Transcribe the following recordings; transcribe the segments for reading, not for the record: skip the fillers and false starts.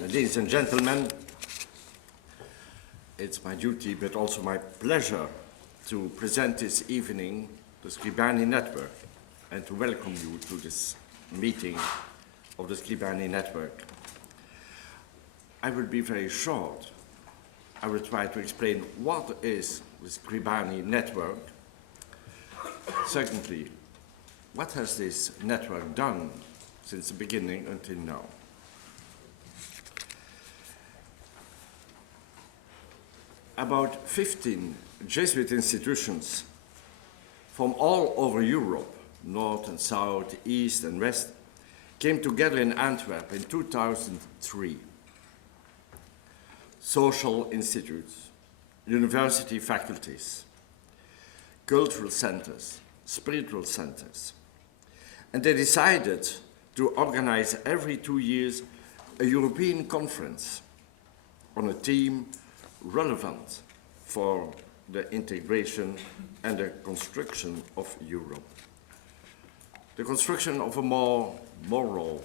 Ladies and gentlemen, it's my duty but also my pleasure to present this evening the Scribani Network and to welcome you to this meeting of the Scribani Network. I will be very short. I will try to explain what is the Scribani Network. Secondly, what has this network done since the beginning until now? About 15 Jesuit institutions from all over Europe, north and south, east and west, came together in Antwerp in 2003. Social institutes, university faculties, cultural centers, spiritual centers. And they decided to organize every 2 years a European conference on a theme relevant for the integration and the construction of Europe. The construction of a more moral,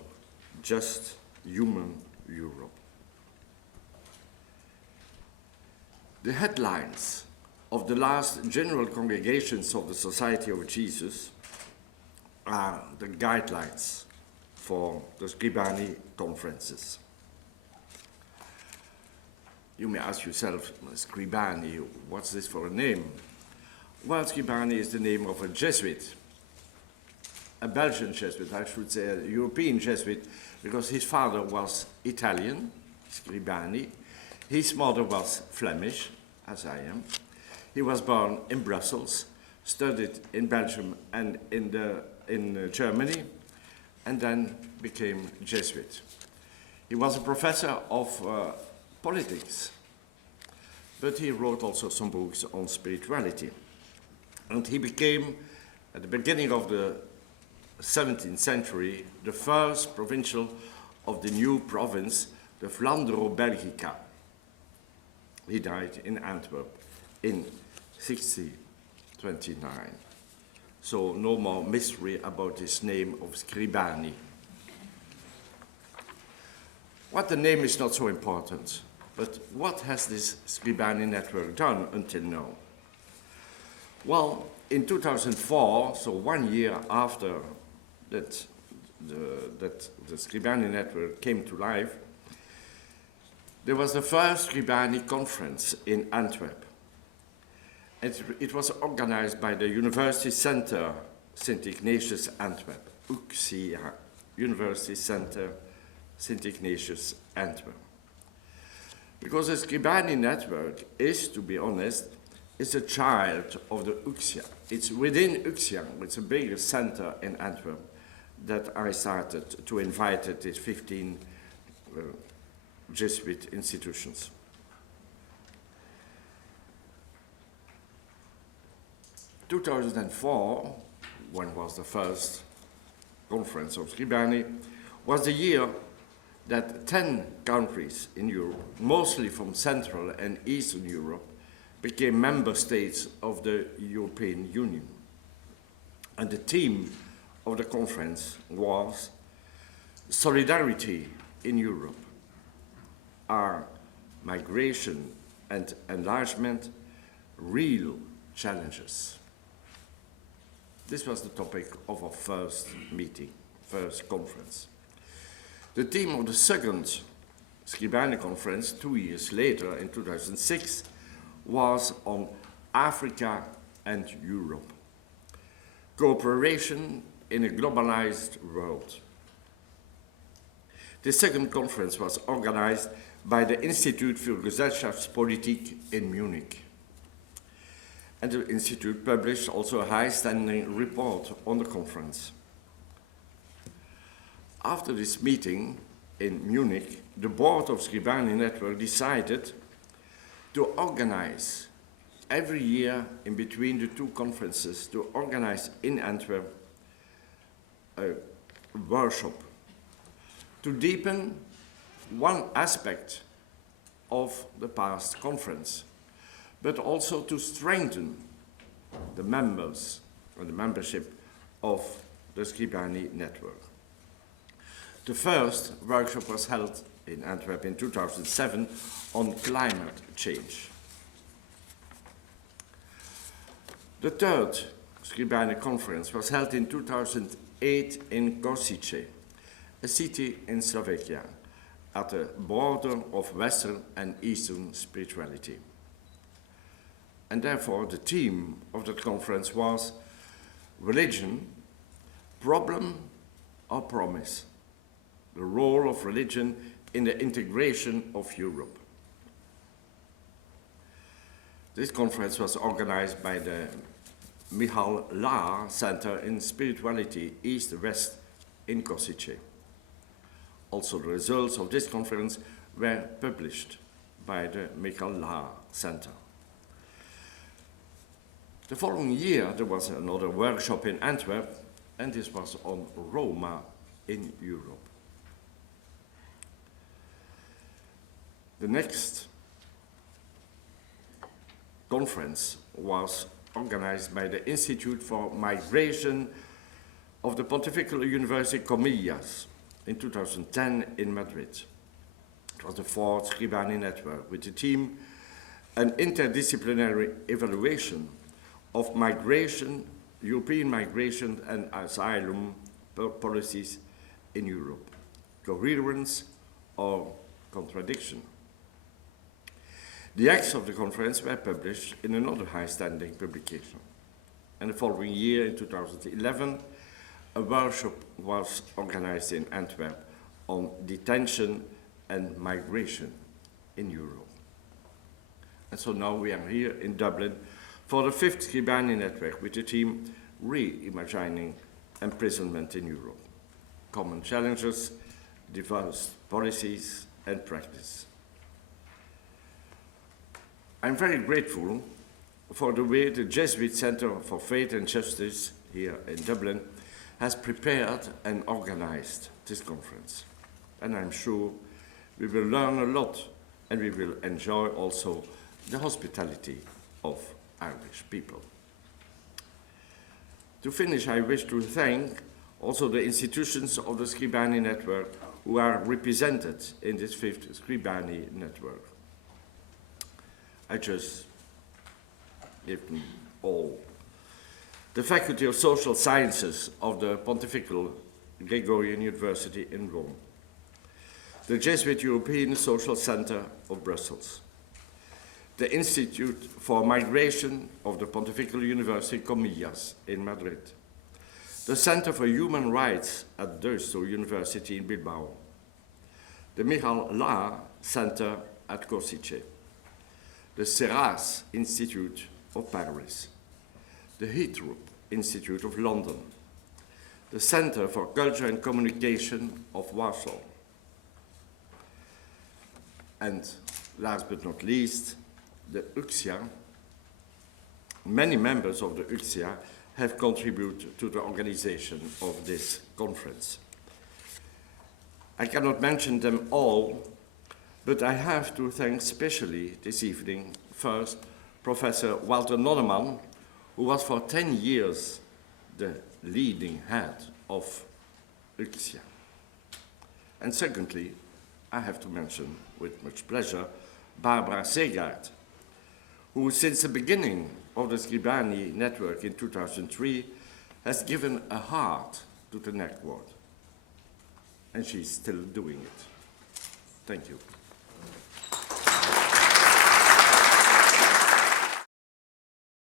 just, human Europe. The headlines of the last general congregations of the Society of Jesus are the guidelines for the Scribani conferences. You may ask yourself, Scribani, what's this for a name? Well, Scribani is the name of a Jesuit, a Belgian Jesuit, I should say a European Jesuit, because his father was Italian, Scribani. His mother was Flemish, as I am. He was born in Brussels, studied in Belgium and in Germany, and then became Jesuit. He was a professor of politics, but he wrote also some books on spirituality. And he became, at the beginning of the 17th century, the first provincial of the new province, the Vlaandero-Belgica. He died in Antwerp in 1629. So no more mystery about this name of Scribani. What the name is not so important, but what has this Scribani network done until now? Well, in 2004, so 1 year after that the Scribani network came to life, there was the first Scribani conference in Antwerp. It was organized by the University Center St. Ignatius Antwerp, UCSA, University Center St. Ignatius Antwerp. Because the Scribani network is, to be honest, is a child of the UCSA. It's within UCSA, it's a bigger center in Antwerp, that I started to invite these 15 Jesuit institutions. In 2004, when was the first conference of Scribani, was the year that 10 countries in Europe, mostly from Central and Eastern Europe, became member states of the European Union. And the theme of the conference was Solidarity in Europe. Are migration and enlargement real challenges? This was the topic of our first meeting, first conference. The theme of the second Scribani conference, 2 years later, in 2006, was on Africa and Europe. Cooperation in a globalized world. The second conference was organized by the Institute für Gesellschaftspolitik in Munich. And the Institute published also a high-standing report on the conference. After this meeting in Munich, the board of Scribani Network decided to organize every year in between the two conferences, to organize in Antwerp a workshop to deepen one aspect of the past conference, but also to strengthen the members and the membership of the Scribani network. The first workshop was held in Antwerp in 2007 on climate change. The third Scribani conference was held in 2008 in Košice, a city in Slovakia, at the border of Western and Eastern spirituality. And therefore, the theme of that conference was religion, problem or promise, the role of religion in the integration of Europe. This conference was organized by the Michal Lahr Center in Spirituality East-West in Košice. Also, the results of this conference were published by the Michal Lahr Center. The following year, there was another workshop in Antwerp, and this was on Roma in Europe. The next conference was organized by the Institute for Migration of the Pontifical University Comillas in 2010 in Madrid. It was the fourth Scribani network with the theme an interdisciplinary evaluation of migration, European migration and asylum policies in Europe, coherence or contradiction. The acts of the conference were published in another high-standing publication. And the following year, in 2011, a workshop was organized in Antwerp on detention and migration in Europe. And so now we are here in Dublin for the fifth Scribani network with the theme Reimagining Imprisonment in Europe, Common Challenges, Diverse Policies and Practice. I'm very grateful for the way the Jesuit Center for Faith and Justice here in Dublin has prepared and organized this conference. And I'm sure we will learn a lot and we will enjoy also the hospitality of Irish people. To finish, I wish to thank also the institutions of the Scribani network who are represented in this fifth Scribani network. I just give them all. The Faculty of Social Sciences of the Pontifical Gregorian University in Rome, the Jesuit European Social Center of Brussels, the Institute for Migration of the Pontifical University Comillas in Madrid, the Center for Human Rights at Deusto University in Bilbao, the Michal Lahr Center at Košice, the Serras Institute of Paris, the Heathrow Institute of London, the Center for Culture and Communication of Warsaw, and last but not least, the UXIA. Many members of the UXIA have contributed to the organization of this conference. I cannot mention them all, but I have to thank especially this evening, first, Professor Walter Nonneman, who was for 10 years the leading head of UXIA. And secondly, I have to mention with much pleasure Barbara Segaert, who since the beginning of the Scribani network in 2003 has given a heart to the network. And she's still doing it. Thank you.